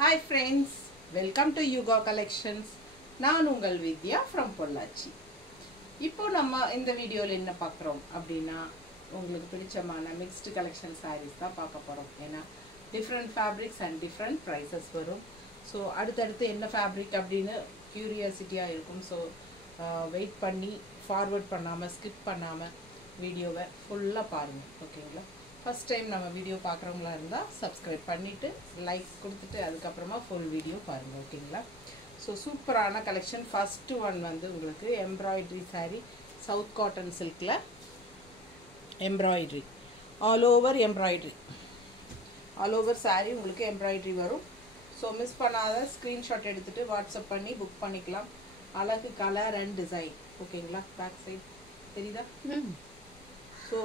Hi friends, welcome to Yuga Collections. நான் உங்கள் வித்யா from Pollachi. இப்போ நம்ம இந்த வீடியோல என்ன பார்க்குறோம் அப்படின்னா உங்களுக்கு பிடிச்சமான மிக்ஸ்டு கலெக்ஷன் sarees தான் பார்க்க போறோம். ஏன்னா different fabrics and different prices வரும். ஸோ அடுத்தடுத்து என்ன ஃபேப்ரிக் அப்படின்னு கியூரியாசிட்டியாக இருக்கும். ஸோ வெயிட் பண்ணி ஃபார்வர்ட் பண்ணாமல் ஸ்கிப் பண்ணாமல் வீடியோவை ஃபுல்லாக பாருங்கள். ஓகேங்களா? ஃபஸ்ட் டைம் நம்ம வீடியோ பார்க்குறவங்களா இருந்தால் சப்ஸ்கிரைப் பண்ணிவிட்டு லைக்ஸ் கொடுத்துட்டு அதுக்கப்புறமா ஃபுல் வீடியோ பாருங்கள். ஓகேங்களா? ஸோ சூப்பரான கலெக்ஷன். ஃபஸ்ட்டு ஒன் வந்து உங்களுக்கு எம்ப்ராய்டரி சாரீ, சவுத் காட்டன் சில்கில் embroidery, all over embroidery, all over sari உங்களுக்கு எம்ப்ராய்டரி வரும். ஸோ மிஸ் பண்ணாத ஸ்க்ரீன்ஷாட் எடுத்துகிட்டு வாட்ஸ்அப் பண்ணி புக் பண்ணிக்கலாம். அழகு கலர் அண்ட் டிசைன். ஓகேங்களா? பேக் சைட் தெரியுதா? ஸோ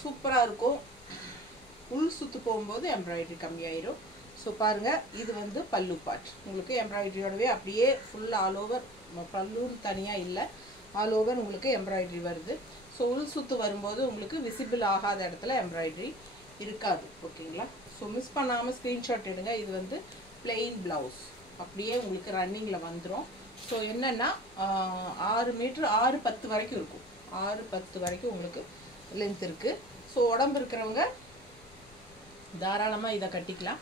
சூப்பராக இருக்கும். உள் சுற்று போகும்போது எம்ப்ராய்டரி கம்மியாயிரும். ஸோ பாருங்கள், இது வந்து பல்லு பார்ட். உங்களுக்கு எம்ப்ராய்டரியோடவே அப்படியே ஃபுல் ஆல் ஓவர், பல்லுன்னு தனியாக இல்லை, ஆல் ஓவர் உங்களுக்கு எம்ப்ராய்டரி வருது. ஸோ உள் சுற்று வரும்போது உங்களுக்கு விசிபிள் ஆகாத இடத்துல எம்ப்ராய்டரி இருக்காது. ஓகேங்களா? ஸோ மிஸ் பண்ணாமல் ஸ்க்ரீன்ஷாட் எடுங்க. இது வந்து பிளெயின் ப்ளவுஸ், அப்படியே உங்களுக்கு ரன்னிங்கில் வந்துடும். ஸோ என்னென்னா 6 மீட்ரு 6-10 வரைக்கும் இருக்கும். 6-10 வரைக்கும் உங்களுக்கு லென்த் இருக்குது. ஸோ உடம்பு இருக்கிறவங்க தாராளமாக இதை கட்டிக்கலாம்.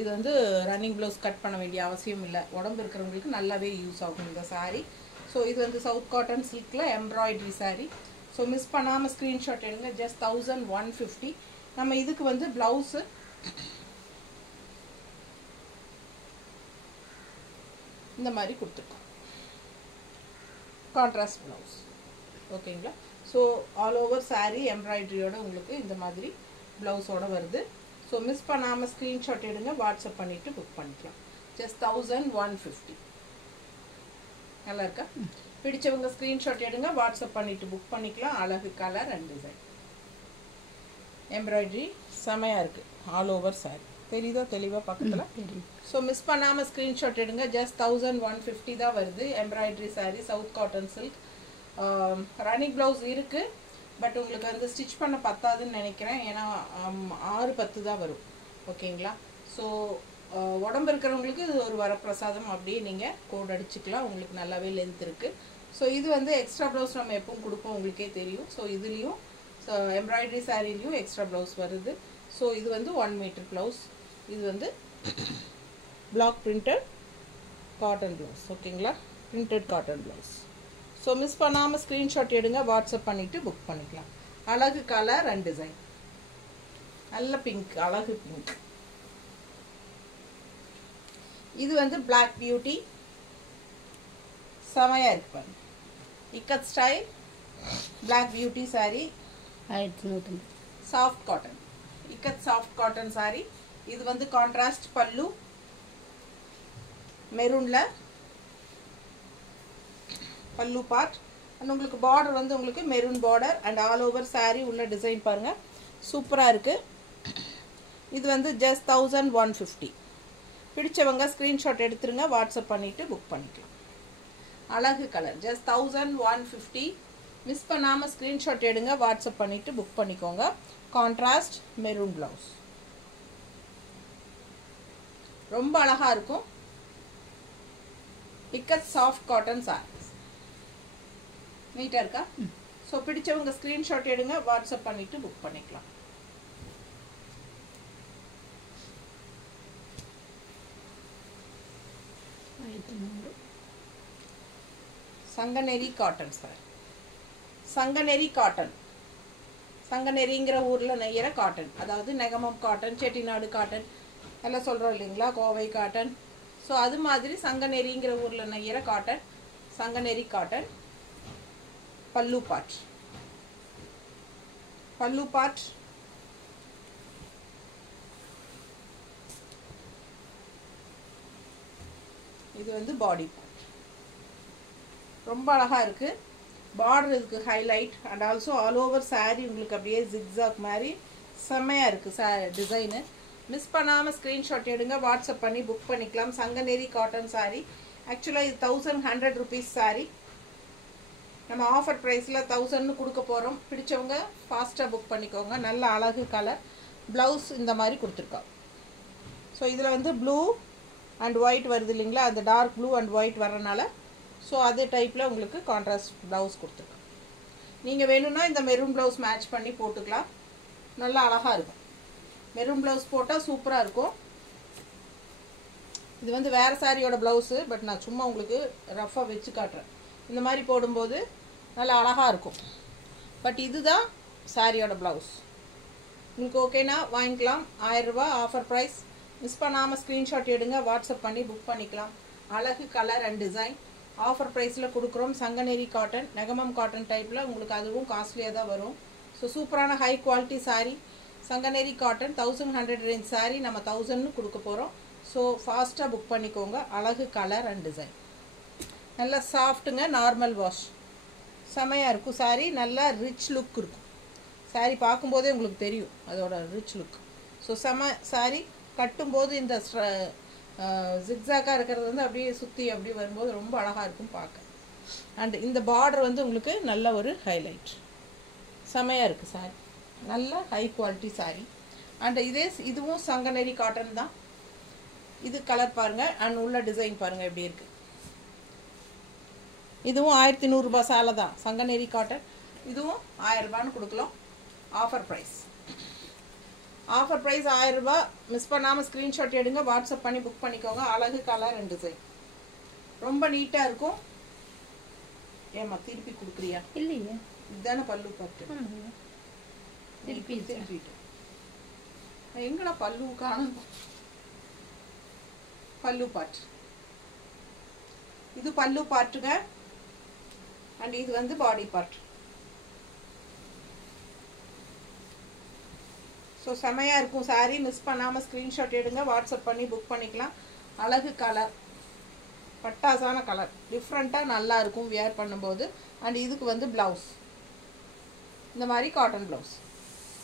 இது வந்து ரன்னிங் ப்ளவுஸ் கட் பண்ண வேண்டிய அவசியம் இல்லை. உடம்பு இருக்கிறவங்களுக்கு நல்லாவே யூஸ் ஆகும் இந்த சாரீ. ஸோ இது வந்து சவுத் காட்டன் சில்கில் எம்ப்ராய்டரி சாரீ. ஸோ மிஸ் பண்ணாமல் ஸ்க்ரீன்ஷாட் எடுங்க. ஜஸ்ட் 1150. நம்ம இதுக்கு வந்து ப்ளவுஸு இந்த மாதிரி கொடுத்துருக்கோம், கான்ட்ராஸ்ட் ப்ளவுஸ். ஓகேங்களா? ஸோ ஆல் ஓவர் சாரீ எம்ப்ராய்டரியோட உங்களுக்கு இந்த மாதிரி ப்ளவுஸோடு வருது. ஸோ மிஸ் பண்ணாமல் ஸ்க்ரீன்ஷாட் எடுங்க, வாட்ஸ்அப் பண்ணிவிட்டு புக் பண்ணிக்கலாம். ஜஸ்ட் 1150. நல்லா இருக்கா? பிடிச்சவங்க ஸ்க்ரீன்ஷாட் எடுங்க, வாட்ஸ்அப் பண்ணிவிட்டு புக் பண்ணிக்கலாம். அழகு கலர் அண்ட் டிசைன். எம்ப்ராய்டரி செமையாக இருக்குது. ஆல் ஓவர் சாரீ தெரியுதோ தெளிவாக பக்கத்தில்? ஸோ மிஸ் பண்ணாமல் ஸ்க்ரீன்ஷாட் எடுங்க. ஜஸ்ட் 1150 தான் வருது. Embroidery sari, south cotton silk. Running blouse இருக்குது, பட் உங்களுக்கு வந்து ஸ்டிச் பண்ண பத்தாதுன்னு நினைக்கிறேன். ஏன்னா 6-10 தான் வரும். ஓகேங்களா? ஸோ உடம்பு இருக்கிறவங்களுக்கு இது ஒரு வரப்பிரசாதம். அப்படியே நீங்கள் கோட் அடிச்சுக்கலாம். உங்களுக்கு நல்லாவே லென்த் இருக்குது. ஸோ இது வந்து எக்ஸ்ட்ரா ப்ளவுஸ் நம்ம எப்பவும் கொடுப்போம், உங்களுக்கே தெரியும். ஸோ இதுலேயும் எம்ப்ராய்டரி சாரீலையும் எக்ஸ்ட்ரா ப்ளவுஸ் வருது. ஸோ இது வந்து 1 மீட்டர் ப்ளவுஸ். இது வந்து பிளாக் பிரிண்டட் காட்டன் ப்ளவுஸ். ஓகேங்களா? Printed cotton blouse. So miss பண்ணாமல் ஸ்க்ரீன்ஷாட் எடுங்க, வாட்ஸ்அப் பண்ணிவிட்டு புக் பண்ணிக்கலாம். அழகு கலர் அண்ட் டிசைன். நல்ல பிங்க், அழகு பிங்க். இது வந்து பிளாக் பியூட்டி. செமையாக இருக்கு பாருங்க. Ikat style black beauty sari, soft cotton. Ikat soft cotton sari. இது வந்து கான்ட்ராஸ்ட் பல்லு, மெரூனில் பல்லு பார்ட். அண்ட் உங்களுக்கு பார்டர் வந்து உங்களுக்கு maroon border and all over sari உள்ள டிசைன் பாருங்கள், சூப்பராக இருக்குது. இது வந்து ஜஸ்ட் 1150. பிடிச்சவங்க ஸ்க்ரீன்ஷாட் எடுத்துருங்க, வாட்ஸ்அப் பண்ணிவிட்டு புக் பண்ணிக்கலாம். அழகு கலர். ஜஸ்ட் 1150. மிஸ் பண்ணாமல் ஸ்க்ரீன்ஷாட் எடுங்க, வாட்ஸ்அப் பண்ணிவிட்டு புக் பண்ணிக்கோங்க. கான்ட்ராஸ்ட் மெரூன் ப்ளவுஸ் ரொம்ப அழகாக இருக்கும். இக்கத் சாஃப்ட் காட்டன் சாரீ நீட்டாக இருக்கா? ஸோ பிடிச்சவங்க ஸ்க்ரீன்ஷாட் எடுங்க, வாட்ஸ்அப் பண்ணிவிட்டு புக் பண்ணிக்கலாம். சங்கநெறி காட்டன் சார். சங்கநெறி காட்டன், சங்கநெறிங்கிற ஊரில் நெய்கிற காட்டன், அதாவது நெகமம் காட்டன், செட்டிநாடு காட்டன் எல்லாம் சொல்கிறோம் இல்லைங்களா, கோவை காட்டன். ஸோ அது மாதிரி சங்கநெறிங்கிற ஊரில் நெய்கிற காட்டன், சங்கநெறி காட்டன். பல்லு பார்ட், பல்லு பார்ட். இது வந்து பாடி பார்ட். ரொம்ப அழகாக இருக்குது. பார்டர் இதுக்கு highlight and also all over sari உங்களுக்கு அப்படியே ஜிக்ஸாக் மாதிரி செம்மையாக இருக்குது டிசைனு. மிஸ் பண்ணாமல் ஸ்க்ரீன்ஷாட் எடுங்க, வாட்ஸ்அப் பண்ணி புக் பண்ணிக்கலாம். சங்கநெறி காட்டன் சாரீ. ஆக்சுவலாக இது 1100 rupees சாரீ. நம்ம ஆஃபர் ப்ரைஸில் 1000 கொடுக்க போகிறோம். பிடிச்சவங்க ஃபாஸ்ட்டாக புக் பண்ணிக்கோங்க. நல்ல அழகு கலர். ப்ளவுஸ் இந்த மாதிரி கொடுத்துருக்கோம். ஸோ இதில் வந்து ப்ளூ அண்ட் ஒயிட் வருது இல்லைங்களா, அந்த டார்க் ப்ளூ அண்ட் ஒயிட் வரனால ஸோ அதே டைப்பில் உங்களுக்கு கான்ட்ராஸ்ட் ப்ளவுஸ் கொடுத்துருக்கேன். நீங்கள் வேணும்னா இந்த மெரூன் ப்ளவுஸ் மேட்ச் பண்ணி போட்டுக்கலாம், நல்லா அழகாக இருக்கும். மெரூன் ப்ளவுஸ் போட்டால் சூப்பராக இருக்கும். இது வந்து வேறு சாரியோட ப்ளவுஸு, பட் நான் சும்மா உங்களுக்கு ரஃப்பாக வச்சு காட்டுறேன். இந்த மாதிரி போடும்போது நல்லா அழகாக இருக்கும். பட் இதுதான் சாரியோட ப்ளவுஸ். உங்களுக்கு ஓகேனா வாங்கிக்கலாம். 1000 ரூபாய் ஆஃபர் ப்ரைஸ். மிஸ் பண்ணாமல் ஸ்க்ரீன்ஷாட் எடுங்க, வாட்ஸ்அப் பண்ணி புக் பண்ணிக்கலாம். அழகு கலர் அண்ட் டிசைன் ஆஃபர் ப்ரைஸில் கொடுக்குறோம். சங்கநேரி காட்டன், நெகமம் காட்டன் டைப்பில் உங்களுக்கு அதுவும் காஸ்ட்லியாக தான் வரும். ஸோ சூப்பரான high quality sari Sanganeri cotton 1100 range sari நம்ம 1000ன்னு கொடுக்க போகிறோம். ஸோ ஃபாஸ்ட்டாக புக் பண்ணிக்கோங்க. அழகு கலர் அண்ட் டிசைன் நல்லா சாஃப்ட்டுங்க, நார்மல் வாஷ், செமையாக இருக்கும் சாரீ. நல்லா ரிச் லுக் இருக்கும் சாரீ, பார்க்கும்போதே உங்களுக்கு தெரியும் அதோட ரிச் லுக். ஸோ செம சாரீ. கட்டும்போது இந்த ஜிக்ஸாக்காக இருக்கிறது வந்து அப்படியே சுற்றி அப்படியே வரும்போது ரொம்ப அழகாக இருக்கும் பார்க்க. அண்ட் இந்த பார்டர் வந்து உங்களுக்கு நல்ல ஒரு ஹைலைட், செமையாக இருக்குது சாரீ. நல்ல ஹை குவாலிட்டி சாரீ. அண்ட் இதுவும் சங்கநேரி காட்டன் தான். இது கலர் பாருங்கள் அண்ட் உள்ள டிசைன் பாருங்கள் எப்படி இருக்குது. இதுவும் 1100 ரூபாய் சாலை தான், சங்கநேரி காட்டன். இதுவும் 1000 ரூபான்னு கொடுக்கலாம். Offer price. ஆஃபர் ப்ரைஸ் 1000 ரூபாய். மிஸ் பண்ணாமல் ஸ்க்ரீன்ஷாட் எடுங்க, வாட்ஸ்அப் பண்ணி புக் பண்ணிக்கோங்க. அழகு கலர் அண்ட் டிசைன் ரொம்ப நீட்டாக இருக்கும். ஏம்மா திருப்பி கொடுக்குறியா? இல்லையே, இதுதானே பல்லு பார்த்து திருப்பிட்டு எங்கடா பல்லு காணும்? பல்லு பாட்டு, இது பல்லு பாட்டுங்க. அண்ட் இது வந்து பாடி பார்ட். ஸோ செமையாக இருக்கும் சாரீ. மிஸ் பண்ணாமல் ஸ்க்ரீன்ஷாட் எடுங்க, வாட்ஸ்அப் பண்ணி புக் பண்ணிக்கலாம். அழகு கலர், பட்டாசான கலர், டிஃப்ரெண்ட்டாக நல்லா இருக்கும் வியர் பண்ணும்போது. அண்ட் இதுக்கு வந்து ப்ளவுஸ் இந்த மாதிரி cotton blouse.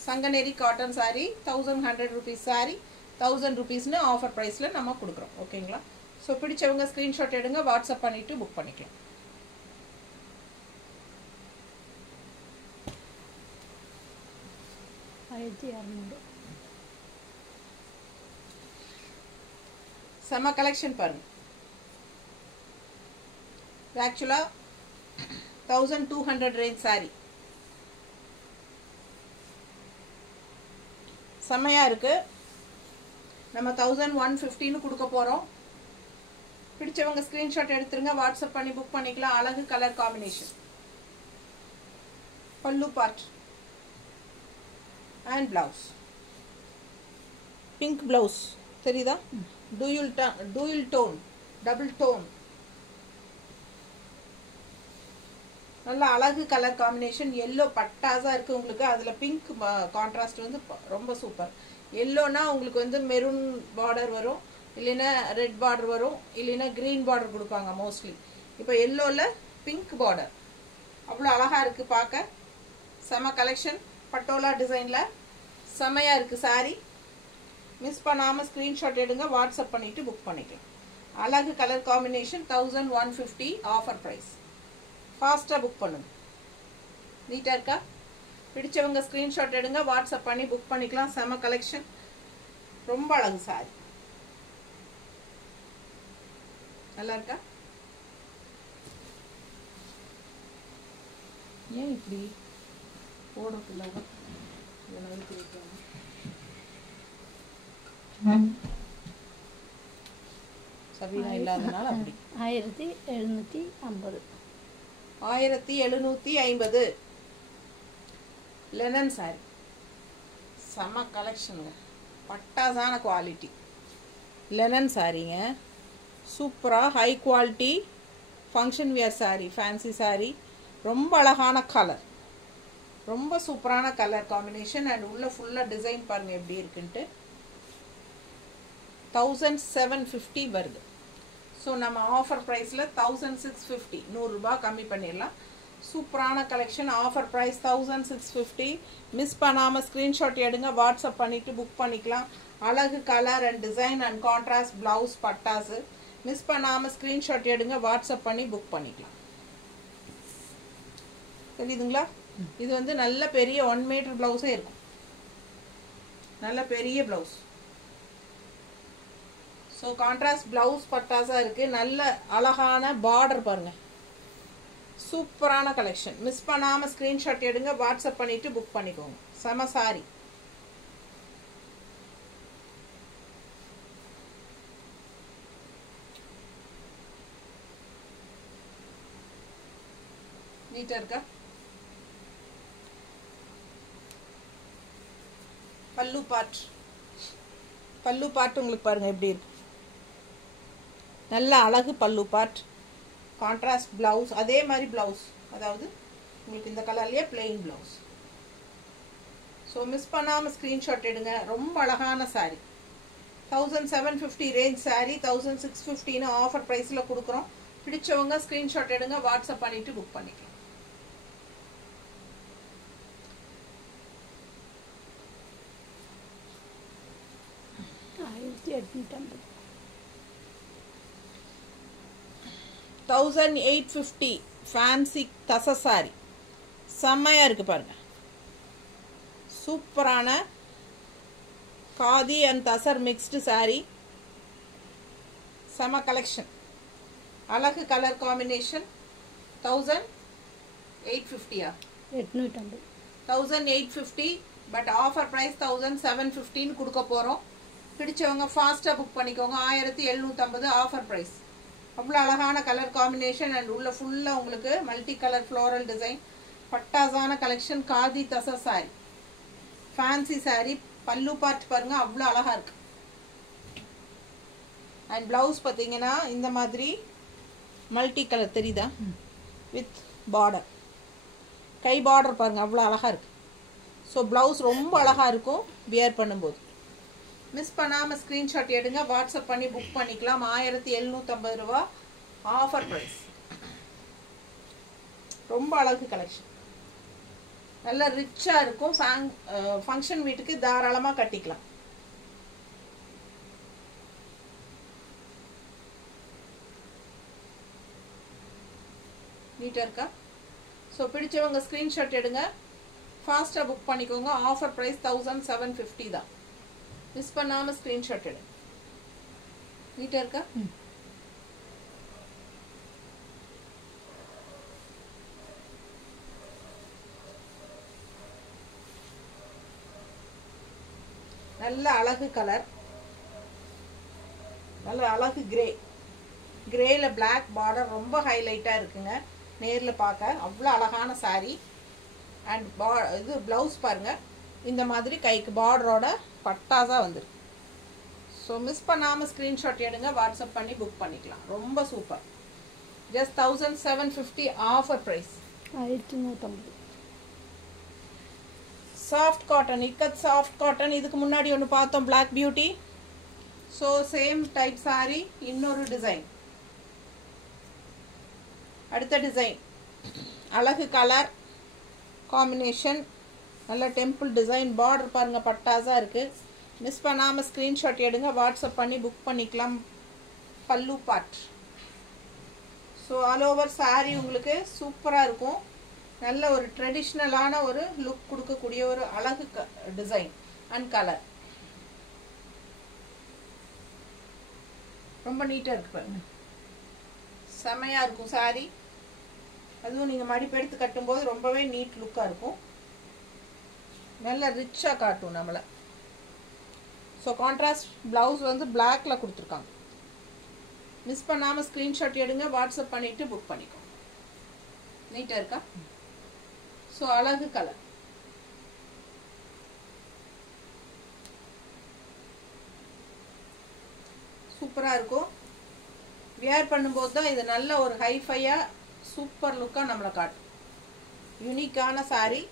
Sanganeri cotton sari 1100 rupees sari 1000 ருபீஸ்னு ஆஃபர் ப்ரைஸில் நம்ம கொடுக்குறோம். ஓகேங்களா? ஸோ பிடிச்சவங்க ஸ்க்ரீன்ஷாட் எடுங்க, வாட்ஸ்அப் பண்ணிவிட்டு புக் பண்ணிக்கலாம். செம கலெக்ஷன் பாருங்க. ஆக்சுவலாக 1200 ரேஞ்ச் சாரீ செம்மையாக இருக்குது. நம்ம 1150ன்னு கொடுக்க போகிறோம். பிடிச்சவங்க ஸ்க்ரீன்ஷாட் எடுத்துருங்க, வாட்ஸ்அப் பண்ணி புக் பண்ணிக்கலாம். அழகு கலர் காம்பினேஷன். பல்லு part and blouse. Pink blouse தெரியுதா? டூயல் டோன், டபுள் டோன், நல்ல அழகு கலர் காம்பினேஷன். எல்லோ பட்டாஸாக இருக்குது உங்களுக்கு. அதில் பிங்க் கான்ட்ராஸ்ட் வந்து ரொம்ப சூப்பர். எல்லோனா உங்களுக்கு வந்து மெரூன் பார்டர் வரும், இல்லைன்னா ரெட் பார்டர் வரும், இல்லைன்னா க்ரீன் பார்டர் கொடுப்பாங்க மோஸ்ட்லி. இப்போ எல்லோவில் பிங்க் பார்டர் அவ்வளோ அழகாக இருக்குது பார்க்க. செம கலெக்ஷன். பட்டோலா டிசைனில் செமையாக இருக்குது சாரீ. மிஸ் பண்ணாமல் ஸ்க்ரீன்ஷாட் எடுங்க, வாட்ஸ்அப் பண்ணிவிட்டு புக் பண்ணிக்கலாம். அழகு கலர் காம்பினேஷன் 1150 ஆஃபர் ப்ரைஸ். ஃபாஸ்ட்டாக புக் பண்ணுங்க. நீட்டாக இருக்கா? பிடிச்சவங்க ஸ்க்ரீன்ஷாட் எடுங்க, வாட்ஸ்அப் பண்ணி புக் பண்ணிக்கலாம். செம கலெக்ஷன், ரொம்ப அழகு சாரி. நல்லா இருக்கா? ஏன் இப்படி போடக்கூடாது? சபீனா இல்லாதனால அப்படி. 1750. 1750 லெனன் சாரி. செம கலெக்ஷனுங்க, பட்டாசான குவாலிட்டி லெனன் சாரிங்க. சூப்பராக high quality function wear sorry, fancy sorry. ரொம்ப அழகான கலர், ரொம்ப சூப்பரான கலர் காம்பினேஷன். அண்ட் உள்ள ஃபுல்லாக டிசைன் பாருங்கள் எப்படி இருக்குன்ட்டு. 1750 வருது. ஸோ நம்ம ஆஃபர் ப்ரைஸில் 1650, 100 ரூபாய் கம்மி பண்ணிடலாம். சூப்பரான கலெக்ஷன். Offer price 1650. மிஸ் பண்ணாமல் ஸ்க்ரீன்ஷாட் எடுங்க, வாட்ஸ்அப் பண்ணிவிட்டு புக் பண்ணிக்கலாம். அழகு colour and design and contrast blouse பட்டாசு. மிஸ் பண்ணாமல் ஸ்க்ரீன்ஷாட் எடுங்க, வாட்ஸ்அப் பண்ணி புக் பண்ணிக்கலாம். தெரியுதுங்களா? இது வந்து நல்ல பெரிய 1 மீட்டர் ப்ளவுஸே இருக்கும். நல்ல பெரிய ப்ளவுஸ். ஸோ கான்ட்ராஸ்ட் ப்ளவுஸ் பட்டாஸாக இருக்குது. நல்ல அழகான பார்டர் பாருங்கள், சூப்பரான கலெக்ஷன். மிஸ் பண்ணாமல் ஸ்க்ரீன்ஷாட் எடுங்க, வாட்ஸ்அப் பண்ணிவிட்டு புக் பண்ணிக்கோங்க. செம சாரி. நீட்டாக இருக்கா? பல்லு பார்ட் உங்களுக்கு பாருங்கள் எப்படி இருக்கு. நல்ல அழகு பல்லு பார்ட், கான்ட்ராஸ்ட் ப்ளவுஸ், அதே மாதிரி ப்ளவுஸ், அதாவது உங்களுக்கு இந்த கலர்லேயே பிளெயின் ப்ளவுஸ். ஸோ மிஸ் பண்ணாமல் ஸ்க்ரீன்ஷாட் எடுங்க. ரொம்ப அழகான சாரீ. 1750 ரேஞ்ச் சாரீ 1650 ஆஃபர் ப்ரைஸில் கொடுக்குறோம். பிடிச்சவங்க ஸ்க்ரீன்ஷாட் எடுங்க, வாட்ஸ்அப் பண்ணிவிட்டு புக் பண்ணிக்கலாம். $1850 ஃபேன்சி தச சாரி. செம்மையாக இருக்குது பாருங்கள். சூப்பரான காதி அண்ட் தசர் மிக்ஸ்டு சாரி. செம கலெக்ஷன். அழகு colour combination. 1850 1850. But offer price 1750 கொடுக்க போகிறோம். பிடிச்சவங்க ஃபாஸ்ட்டாக புக் பண்ணிக்கோங்க. 1750 ஆஃபர் ப்ரைஸ். அவ்வளோ அழகான கலர் காம்பினேஷன் அண்ட் உள்ள ஃபுல்லாக உங்களுக்கு மல்டி கலர் ஃப்ளோரல் டிசைன். பட்டாசான கலெக்ஷன். காதி தசா சாரி, ஃபேன்சி சாரி. பல்லு பார்ட் பாருங்கள், அவ்வளோ அழகாக இருக்குது. அண்ட் ப்ளவுஸ் பார்த்தீங்கன்னா இந்த மாதிரி மல்டி கலர் தெரியுதா, வித் பார்டர். கை பார்டர் பாருங்கள், அவ்வளோ அழகாக இருக்குது. ஸோ ப்ளவுஸ் ரொம்ப அழகாக இருக்கும் வியர் பண்ணும்போது. மிஸ் பண்ணாமல் ஸ்க்ரீன்ஷாட் எடுங்க, வாட்ஸ்அப் பண்ணி புக் பண்ணிக்கலாம். 1750 ரூபா ஆஃபர் ப்ரைஸ். ரொம்ப அழகு கலெக்ஷன். நல்ல ரிச்சாக இருக்கும். ஃபங்க்ஷன் வீட்டுக்கு தாராளமாக கட்டிக்கலாம். நீட்டாக இருக்கா? ஸோ பிடிச்சவங்க ஸ்க்ரீன்ஷாட் எடுங்க, ஃபாஸ்ட்டாக புக் பண்ணிக்கோங்க. ஆஃபர் ப்ரைஸ் 1750 தான். மிஸ் பண்ணாமல் ஸ்க்ரீன்ஷாட் எடுங்க. நீட்டாக இருக்கா? நல்ல அழகு கலர், நல்ல அழகு கிரே. கிரேல பிளாக் பார்டர் ரொம்ப ஹைலைட்டாக இருக்குங்க. நேரில் பார்க்க அவ்வளோ அழகான சாரீ. அண்ட் இது ப்ளவுஸ் பாருங்கள், இந்த மாதிரி கைக்கு பார்டரோட பட்டாசாக வந்துருக்கு. ஸோ மிஸ் பண்ணாமல் ஸ்க்ரீன்ஷாட் எடுங்க, வாட்ஸ்அப் பண்ணி புக் பண்ணிக்கலாம். ரொம்ப super. Just 1750 offer price. 1150. Soft cotton, ikat soft cotton. இதுக்கு முன்னாடி ஒன்று பார்த்தோம், black beauty. So same type sari, இன்னொரு டிசைன். அடுத்த டிசைன் அழகு கலர் காம்பினேஷன். நல்ல டெம்பிள் டிசைன். பார்டர் பாருங்கள், பட்டாஸாக இருக்குது. மிஸ் பண்ணாமல் ஸ்க்ரீன்ஷாட் எடுங்க, வாட்ஸ்அப் பண்ணி புக் பண்ணிக்கலாம். பல்லு part. So all over sari உங்களுக்கு சூப்பராக இருக்கும். நல்ல ஒரு ட்ரெடிஷ்னலான ஒரு லுக் கொடுக்கக்கூடிய ஒரு அழகு டிசைன் அண்ட் கலர். ரொம்ப நீட்டாக இருக்கு பாருங்க. செமையாக இருக்கும் சாரீ. அதுவும் நீங்கள் மடிப்பெடுத்து கட்டும்போது ரொம்பவே நீட் லுக்காக இருக்கும். நல்ல ரிச்சாக காட்டும் நம்மளை. ஸோ கான்ட்ராஸ்ட் ப்ளவுஸ் வந்து பிளாக்ல கொடுத்துருக்காங்க. மிஸ் பண்ணாமல் ஸ்க்ரீன்ஷாட் எடுங்க, வாட்ஸ்அப் பண்ணிவிட்டு புக் பண்ணிக்கோங்க. நீட்டாக இருக்கா? ஸோ அழகு கலர். சூப்பராக இருக்கும். வியர் பண்ணும்போது தான் இது நல்ல ஒரு ஹைஃபையாக சூப்பர் லுக்காக நம்மளை காட்டும். யூனிக்கான sari.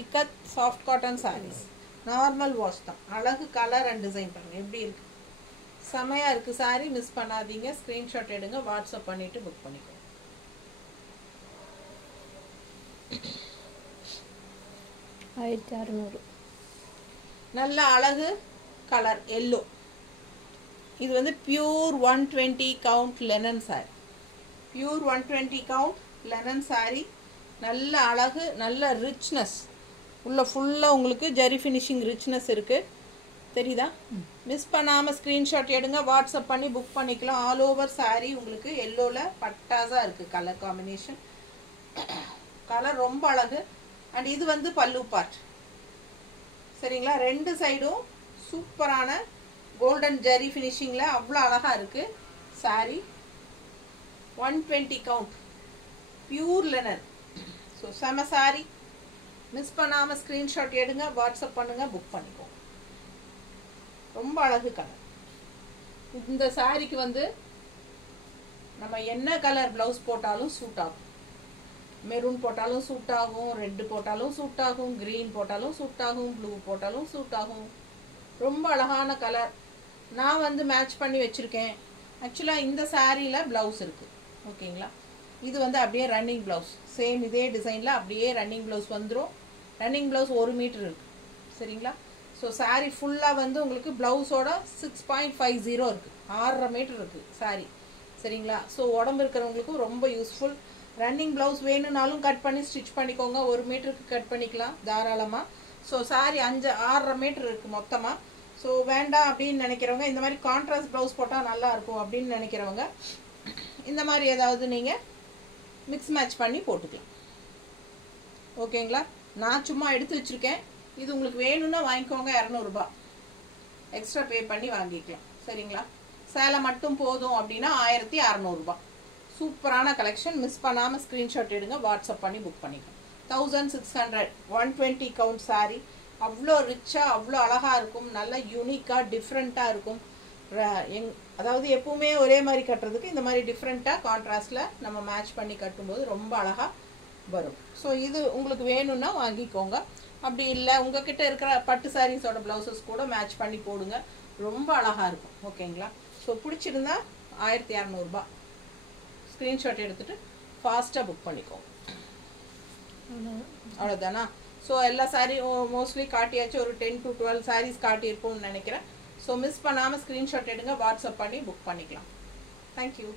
Ikat soft cotton saris. Normal wash தான். அழகு கலர் அண்ட் டிசைன் பாருங்கள் எப்படி இருக்குது. செமையாக இருக்குது சாரீ. மிஸ் பண்ணாதீங்க. ஸ்க்ரீன்ஷாட் எடுங்க, வாட்ஸ்அப் பண்ணிவிட்டு புக் பண்ணிக்கோங்க. 1600. நல்ல அழகு கலர் எல்லோ. இது வந்து pure 120 count linen sorry. Pure 120 count linen sorry. நல்ல அழகு, நல்ல ரிச்னஸ். உள்ள ஃபுல்லாக உங்களுக்கு ஜரி ஃபினிஷிங் ரிச்னஸ் இருக்குது. தெரியுதா? மிஸ் பண்ணாமல் ஸ்க்ரீன்ஷாட் எடுங்க, வாட்ஸ்அப் பண்ணி புக் பண்ணிக்கலாம். ஆல் ஓவர் சாரீ உங்களுக்கு எல்லோவில் பட்டாஸாக இருக்குது கலர் காம்பினேஷன். கலர் ரொம்ப அழகு. அண்ட் இது வந்து பல்லு பார்ட். சரிங்களா? ரெண்டு சைடும் சூப்பரான கோல்டன் ஜரி ஃபினிஷிங்கில் அவ்வளோ அழகாக இருக்குது sari. 120 count, pure linen. So செம சாரீ. மிஸ் பண்ணாமல் ஸ்க்ரீன்ஷாட் எடுங்க, வாட்ஸ்அப் பண்ணுங்கள், புக் பண்ணிக்கோங்க. ரொம்ப அழகு கலர். இந்த சாரிக்கு வந்து நம்ம என்ன கலர் ப்ளவுஸ் போட்டாலும் சூட் ஆகும். மெரூன் போட்டாலும் சூட் ஆகும், ரெட்டு போட்டாலும் சூட் ஆகும், க்ரீன் போட்டாலும் சூட் ஆகும், ப்ளூ போட்டாலும் சூட் ஆகும். ரொம்ப அழகான கலர். நான் வந்து மேட்ச் பண்ணி வச்சுருக்கேன். ஆக்சுவலாக இந்த சாரியில் ப்ளவுஸ் இருக்குது. ஓகேங்களா? இது வந்து அப்படியே ரன்னிங் ப்ளவுஸ். சேம் இதே டிசைனில் அப்படியே ரன்னிங் ப்ளவுஸ் வந்துடும். ரன்னிங் ப்ளவுஸ் 1 மீட்டர் இருக்குது. சரிங்களா? ஸோ சாரீ ஃபுல்லாக வந்து உங்களுக்கு ப்ளவுஸோட 6.50 இருக்குது. 6.5 மீட்டர் இருக்குது சாரீ. சரிங்களா? ஸோ உடம்பு இருக்கிறவங்களுக்கும் ரொம்ப யூஸ்ஃபுல். ரன்னிங் ப்ளவுஸ் வேணும்னாலும் கட் பண்ணி ஸ்டிச் பண்ணிக்கோங்க. 1 மீட்டருக்கு கட் பண்ணிக்கலாம் தாராளமாக. ஸோ சாரீ 6.5 மீட்டர் இருக்குது மொத்தமாக. ஸோ வேண்டாம் அப்படின்னு நினைக்கிறவங்க, இந்த மாதிரி கான்ட்ராஸ்ட் ப்ளவுஸ் போட்டால் நல்லாயிருக்கும் அப்படின்னு நினைக்கிறவங்க இந்த மாதிரி ஏதாவது நீங்கள் மிக்ஸ் மேட்ச் பண்ணி போட்டுக்கலாம். ஓகேங்களா? நான் சும்மா எடுத்து வச்சுருக்கேன். இது உங்களுக்கு வேணும்னா வாங்கிக்கோங்க. 200 ரூபாய் எக்ஸ்ட்ரா பே பண்ணி வாங்கிக்கலாம். சரிங்களா? சேலை மட்டும் போதும் அப்படின்னா 1600 ரூபாய். சூப்பரான கலெக்ஷன். மிஸ் பண்ணாமல் ஸ்க்ரீன்ஷாட் எடுங்க, வாட்ஸ்அப் பண்ணி புக் பண்ணிக்கலாம். 1600 120 கவுண்ட் சாரீ. அவ்வளோ ரிச்சாக அவ்வளோ அழகாக இருக்கும். நல்ல யூனிக்காக டிஃப்ரெண்ட்டாக இருக்கும். அதாவது எப்பவுமே ஒரே மாதிரி கட்டுறதுக்கு இந்த மாதிரி டிஃப்ரெண்ட்டாக கான்ட்ராஸ்டில் நம்ம மேட்ச் பண்ணி கட்டும்போது ரொம்ப அழகாக வரும். ஸோ இது உங்களுக்கு வேணும்னா வாங்கிக்கோங்க. அப்படி இல்லை உங்ககிட்ட இருக்கிற பட்டு சாரீஸோட ப்ளவுசஸ் கூட மேட்ச் பண்ணி போடுங்க. ரொம்ப அழகாக இருக்கும். ஓகேங்களா? ஸோ பிடிச்சிருந்தா 1600 ரூபாய். ஸ்க்ரீன்ஷாட் எடுத்துகிட்டு ஃபாஸ்ட்டாக புக் பண்ணிக்கோங்க. அவ்வளோதானா? ஸோ எல்லா சாரீ மோஸ்ட்லி காட்டியாச்சு. ஒரு 10 to 12 சாரீஸ் காட்டியிருப்போம்னு நினைக்கிறேன். ஸோ மிஸ் பண்ணாமல் ஸ்க்ரீன்ஷாட் எடுங்க, வாட்ஸ்அப் பண்ணி புக் பண்ணிக்கலாம். தேங்க்யூ.